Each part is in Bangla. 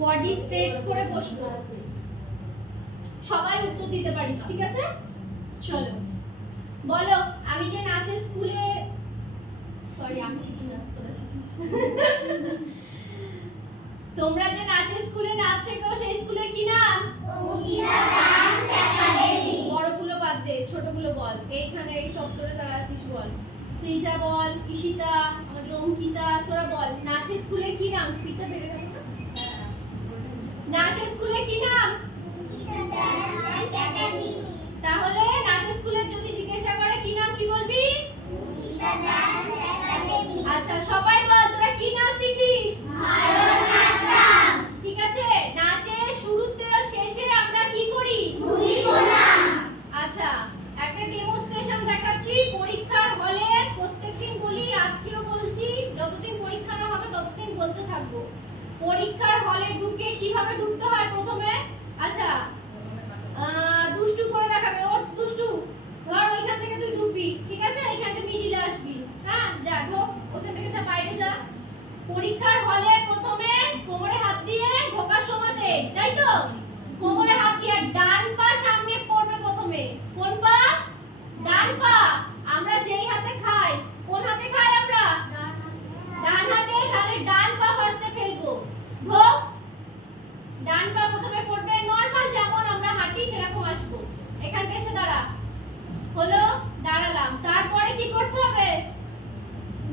বডি স্ট্রেট করে বসবো, সবাই উত্তর দিতে পারিস, ঠিক আছে? চলো বলো, আমি যে নাচের স্কুলে, সরি আমি শিখি না, তোরা শিখিস। তোমরা যে নাচের স্কুলে নাচ শেখো সেই স্কুলের কি নাম? Ankita dance academy. বড়গুলো বাদ দে, ছোটগুলো বল। এইখানে এই চত্বরে দাঁড়া আছিস, বল। শ্রীজা বল, ঈশিতা, আমাদের অঙ্কিতা, তোরা বল নাচের স্কুলের কি নাম? স্পিকার বের করে না? নাচের স্কুলের কি নাম? Ankita dance academy. তাহলে নাচের স্কুলের যদি জিজ্ঞাসা করে কি নাম, কি বলবি? Ankita dance academy. আচ্ছা সবাই বল, তোরা কি নাচ শিখিস? ভারতনাট্যম। ঠিক আছে, নাচের শুরুতে ও শেষে আমরা কি করি? ভূমি প্রণাম। আচ্ছা একটা ডেমনস্ট্রেশন দেখাচ্ছি পরীক্ষার হলে, প্রত্যেকদিন বলি, আজকেও বলছি, যতদিন পরীক্ষা না হবে ততদিন বলতে থাকবো। পরীক্ষার হলে ঢুকে কিভাবে ঢুকতে হয় প্রথমে? আচ্ছা দুষ্টু করে দেখাবে, ও দুষ্টু ধর ওইখান থেকে তুই ঢুকবি, ঠিক আছে? এইখানে মিডিলে আসবি, হ্যাঁ যা ঢোক, ওখান থেকে যা বাইরে যা। পরীক্ষার হলে প্রথমে কোমরে হাত দিয়ে ঢোকার সময়তে, তাই তো? কোমরে হাত দিয়ে ডান পা সামনে পড়বে প্রথমে। কোন পা? ডান পা। আমরা যেই হাতে খাই, কোন হাতে খাই আমরা? ডান হাতে। তাহলে ডান পা ফার্স্টে ফেলবো, ঢোক। ডান পা প্রথমে পড়বে, নরমাল যেমন আমরা হাঁটি সেরকম আসবো। এখান থেকে এসে দাঁড়া, হলো দাঁড়ালাম। তারপরে কি করতে হবে?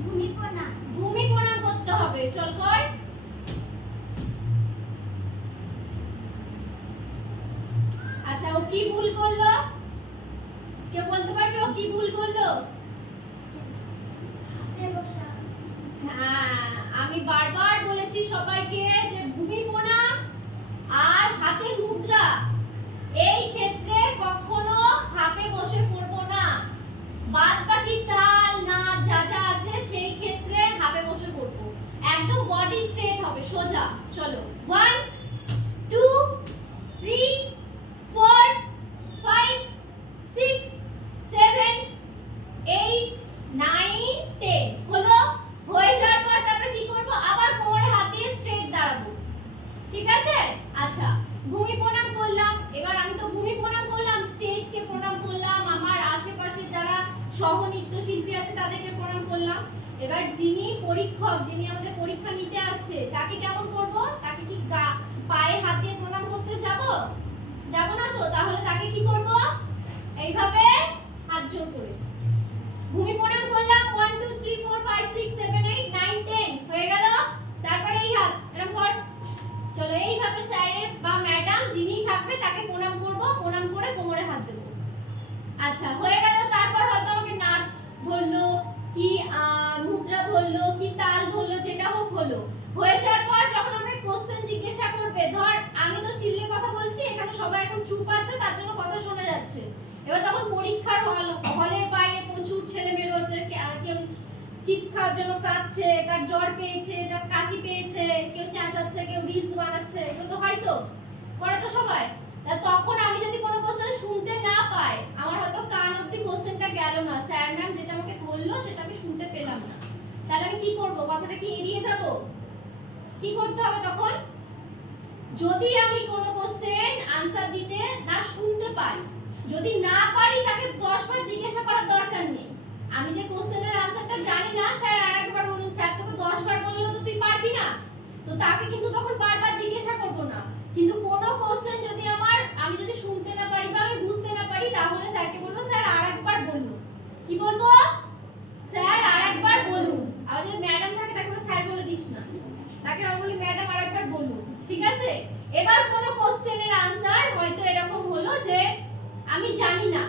ভূমি প্রণাম। ভূমি প্রণাম করতে হবে, চল কর। আচ্ছা ও কি ভুল করলো? কে বলতে পারবে ও কি ভুল করলো? হ্যাঁ আমি বারবার বলেছি সবাইকে যে ভূমি প্রণাম আর হাতের মুদ্রা এই ক্ষেত্রে কখনো হাপে বসে করবো না। বাদ বাকি তাল না যা যা আছে সেই ক্ষেত্রে হাপে বসে করবো, একদম বডি স্ট্রেট হবে, সোজা। চলো 1 2 3 4 5 6 7 8 9 10 হলো। হয়ে যাওয়ার পর তারপরে কি করব? আবার কোমরে হাত দিয়ে স্ট্রেট দাঁড়াবো, ঠিক আছে? আচ্ছা ভূমি প্রণাম করলাম, এবার আমি তো ভূমি প্রণাম করলাম, স্টেজকে প্রণাম করলাম, আমার আশেপাশে যারা সহ নৃত্যশিল্পী আছে তাদেরকে প্রণাম করলাম। এবার যিনি পরীক্ষক, যিনি আমাদের পরীক্ষা নিতে আসছে, তাকে কেমন করব? তাকে কি পায়ে হাত দিয়ে প্রণাম করতে যাব? যাব না তো? তাহলে তাকে কি করব? এইভাবে হাত জোড় করে ভূমি প্রণাম করলাম। 1 2 3 4 5 6 7 8 9 10 হয়ে গেল। তারপরে এই হাত এরকম কর। চলো এইভাবে স্যারের বা ম্যাডাম যিনি থাকবে তাকে প্রণাম করব, প্রণাম করে কোমরে হাত দেব। আচ্ছা হয়ে গেল। তারপর হয়তো আমাকে নাচ ধরলো, কি মুদ্রা ধরলো, কি তাল ধরলো, যেটা হোক হলো। হয়ে যাওয়ার পর যখন আমাকে কোশ্চেন জিজ্ঞাসা করবে, ধর আমি তো চিল্লে কথা বলছি, এখানে সবাই এখন চুপ আছে তার জন্য কথা শোনা যাচ্ছে। এবার যখন পরীক্ষার হলের বাইরে প্রচুর ছেলে মেয়ে রয়েছে, কেউ চিপস খাওয়ার জন্য কাঁদছে, কার জ্বর পেয়েছে, কার কাশি পেয়েছে, কেউ চেঁচাচ্ছে, কেউ রিলস বানাচ্ছে, এগুলো তো হয়তো করে তো সবাই। তখন আমি যদি কোনো কোশ্চেন শুনতে না পাই, আমার হয়তো কান অবধি কোশ্চেনটা গেল না, স্যার ম্যাম যেটা আমাকে বললো সেটা আমি শুনতে পেলাম না, তাহলে আমি কি করব? কথাটা কি এড়িয়ে যাব? কি করতে হবে তখন? যদি আমি কোনো কোশ্চেন আনসার দিতে না শুনতে পাই, যদি না পারি, তাকে 10 বার জিজ্ঞাসা করার দরকার নেই। আমি যে কোশ্চেনের আনসারটা জানি না, স্যার আরেকবার বলুন, স্যার তোকে 10 বার বললেও তো তুই পারবি না, তো তাকে কিন্তু তখন বারবার জিজ্ঞাসা করব না। কিন্তু কোনো কোশ্চেন যদি আমি যদি শুনতে না পারি বা আমি বুঝতে না পারি, তাহলে স্যারকে বলবো স্যার আরেকবার বলুন। কি বলবো? স্যার আরেকবার বলুন। আমাদের ম্যাডাম থাকে তাকে স্যার বলে দিস না, তাকে আমি বলি ম্যাডাম আরেকবার বলুন, ঠিক আছে? এবার কোনো কোশ্চেনের আনসার হয়তো এরকম হলো যে আমি জানি না,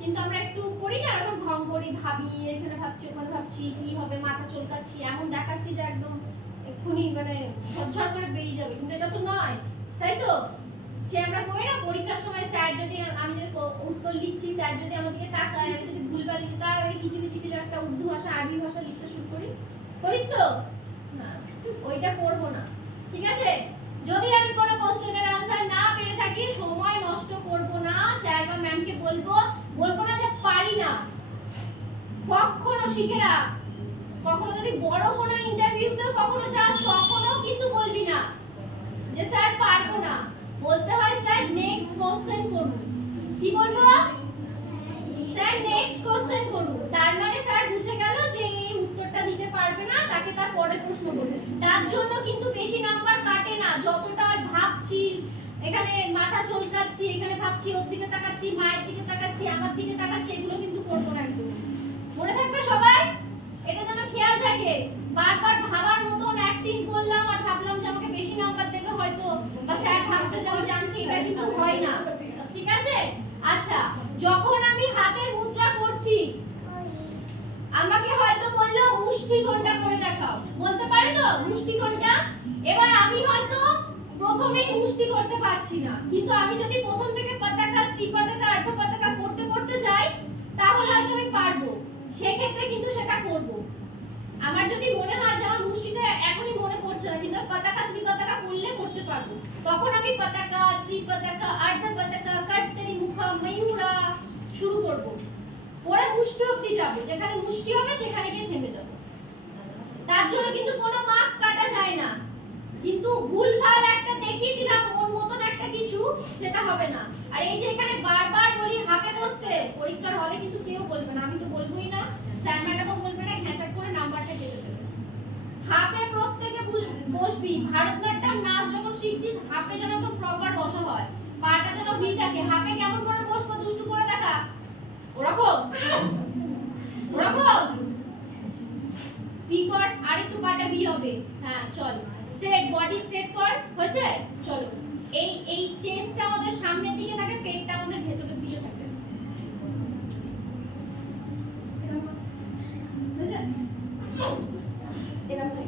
কিন্তু আমরা একটু করি না এরকম ঢং করি, ভাবি, এখানে ভাবছি ওখানে ভাবছি, কি হবে, মাথা চলকাচ্ছি, এমন দেখাচ্ছি যে একদম এক্ষুনি মানে ঝরঝর করে বেরিয়ে যাবে, কিন্তু এটা তো নয়, তাই তো? যে আমরা করি না পরীক্ষার সময়, স্যার যদি আমি যদি উত্তর লিখছি, স্যার যদি আমার দিকে তাকায়, আমি যদি ভুলভাল লিখি, তাহলে কিছু একটা উর্দু ভাষা আরবি ভাষা লিখতে শুরু করি, করিস তো? না, ওইটা করব না, ঠিক আছে? যদি আমি কোনো কোশ্চেনের আনসার না পেরে থাকি, সময় নষ্ট করব না, স্যার বা ম্যামকে বলবো না যে পারি না। কখনো শিখে রাখ, কখনো যদি বড় কোনো ইন্টারভিউতে কখনো যাস, তখনও কিন্তু বলবি না যে তার জন্য কিন্তু বেশি নাম্বার কাটে না। যতটা ভাবছি, এখানে মাথা চলকাচ্ছি, এখানে ভাবছি, ওর দিকে তাকাচ্ছি, মায়ের দিকে তাকাচ্ছি, আমার দিকে তাকাচ্ছি, এগুলো কিন্তু করবো না একদম। মনে থাকবে সবাই? এটা যেন খেয়াল থাকে। বারবার ভাবার মতন অ্যাক্টিং করলাম আর ভাবলাম যে আমাকে বেশি নাম্বার দেবে হয়তো, বা স্যার ভাবছে যে আমি জানছি, এটা কিন্তু হয় না। ঠিক আছে? আচ্ছা, যখন আমি হাতের মুদ্রা করছি, আমাকে হয়তো বললো মুষ্টি কোণটা করে দেখাও, বলতে পারে তো মুষ্টি কোণটা? এবার আমি হয়তো প্রথমেই মুষ্টি করতে পারছি না, কিন্তু আমি যদি প্রথম থেকে পতাকা, ত্রিপতাকা, অর্ধপতাকা করতে করতে যাই, তাহলে হয়তো আমি পারবো। সেক্ষেত্রে কিন্তু সেটা করব। আমার যদি মনে হয় যে আমার মুষ্টিটা এখনই মনে পড়ছে না, কিন্তু পতাকা, ত্রিপতাকা করলে করতে পারবো, তখন আমি পতাকা, ত্রিপতাকা, অর্ধপতাকা, কর্তরি মুখা, ময়ূরা শুরু করব। ওরা মুষ্টি অবধি যাবে, যেখানে মুষ্টি হবে সেখানে গিয়ে থেমে যাবে। তার জন্য কিন্তু কোনো মার্কস কাটা যায় না। কিন্তু ভুলভাল একটা দেখিয়ে দিলাম ওর মতন একটা কিছু, সেটা হবে না। আর এই যে এখানে বারবার বলি হাফে বসতে, পরীক্ষার হলে কিন্তু কেউ বলবে না, আমি তো বলবোই না, স্যার ম্যাডামও বলবে না, ঘ্যাঁচা করে নাম্বারটা কেটে দেবে। হাফে প্রত্যেকে বসবি। ভারতনাট্যম নাচ যখন শিখছিস, হাফে যেন তো প্রপার বসা হয়, পাটা যেন ভি থাকে। হাফে কেমন করে বসবো দুষ্টু করে দেখা, ওরকম ওরকম ভি কর, আর একটু পাটা ভি হবে। হ্যাঁ চল, স্ট্রেট বডি স্ট্রেট কর, হয়েছে? চলো, এই চেস্টটা আমাদের সামনের দিকে থাকে, পেটটা আমাদের ভেতরের দিকে থাকে। বুঝলে? এরকম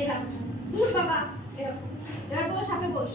এরকম দূর বাবা, এরকম। এবার বলো সাপে বস।